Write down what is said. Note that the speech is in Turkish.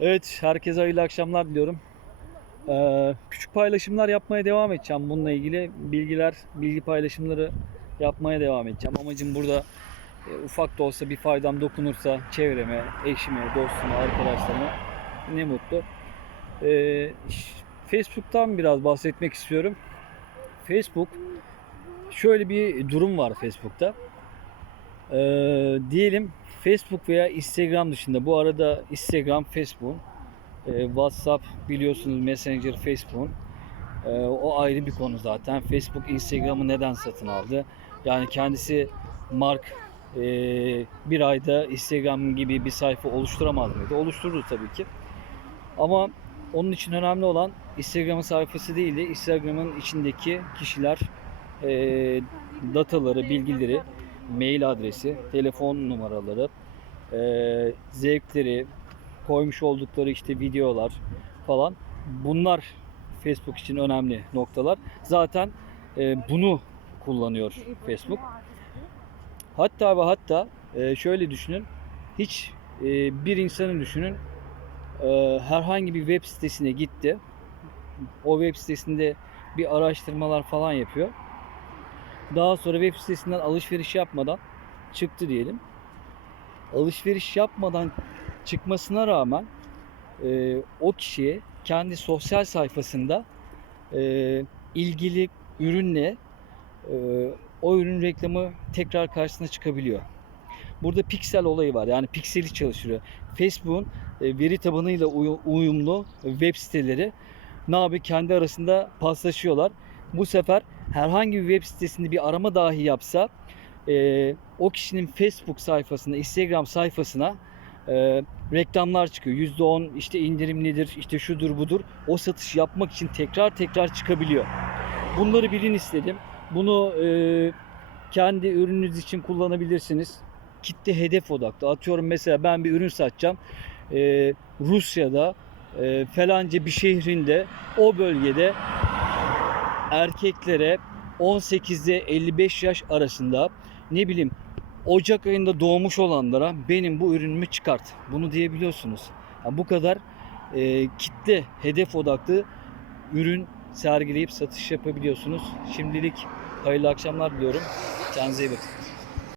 Evet, herkese hayırlı akşamlar diliyorum. Ee, küçük paylaşımlar yapmaya devam edeceğim bununla ilgili. Bilgiler, bilgi paylaşımları yapmaya devam edeceğim. Amacım burada e, ufak da olsa bir faydam dokunursa çevreme, eşime, dostuma, arkadaşlarıma ne mutlu. Ee, Facebook'tan biraz bahsetmek istiyorum. Facebook, şöyle bir durum var Facebook'ta. Ee, diyelim Facebook veya Instagram dışında bu arada Instagram, Facebook, e, WhatsApp biliyorsunuz Messenger, Facebook. E, o ayrı bir konu zaten. Facebook Instagram'ı neden satın aldı? Yani kendisi Mark e, bir ayda Instagram gibi bir sayfa oluşturamaz mıydı? Oluşturdu tabii ki. Ama onun için önemli olan Instagram'ın sayfası değil de Instagram'ın içindeki kişiler e, dataları, bilgileri, mail adresi, telefon numaraları, e, zevkleri, koymuş oldukları işte videolar falan. Bunlar Facebook için önemli noktalar. Zaten e, bunu kullanıyor Facebook. Hatta ve hatta e, şöyle düşünün. Hiç e, bir insanı düşünün. e, herhangi bir web sitesine gitti. O web sitesinde bir araştırmalar falan yapıyor. Daha sonra web sitesinden alışveriş yapmadan çıktı diyelim. Alışveriş yapmadan çıkmasına rağmen e, o kişiye kendi sosyal sayfasında e, ilgili ürünle e, o ürün reklamı tekrar karşısına çıkabiliyor. Burada piksel olayı var. Yani pikseli çalıştırıyor. Facebook'un e, veri tabanıyla uyu- uyumlu web siteleri ne yapıyor? Kendi arasında paslaşıyorlar. Bu sefer herhangi bir web sitesinde bir arama dahi yapsa e, o kişinin Facebook sayfasına, Instagram sayfasına e, reklamlar çıkıyor. %10 işte indirimlidir, işte şudur budur. O satış yapmak için tekrar tekrar çıkabiliyor. Bunları bilin istedim. Bunu e, kendi ürününüz için kullanabilirsiniz. Kitle hedef odaklı. Atıyorum mesela ben bir ürün satacağım. E, Rusya'da e, falanca bir şehrinde o bölgede erkeklere 18 ile 55 yaş arasında ne bileyim Ocak ayında doğmuş olanlara benim bu ürünümü çıkart. Bunu diyebiliyorsunuz. Yani bu kadar e, kitle hedef odaklı ürün sergileyip satış yapabiliyorsunuz. Şimdilik hayırlı akşamlar diliyorum. Kendinize iyi bakın.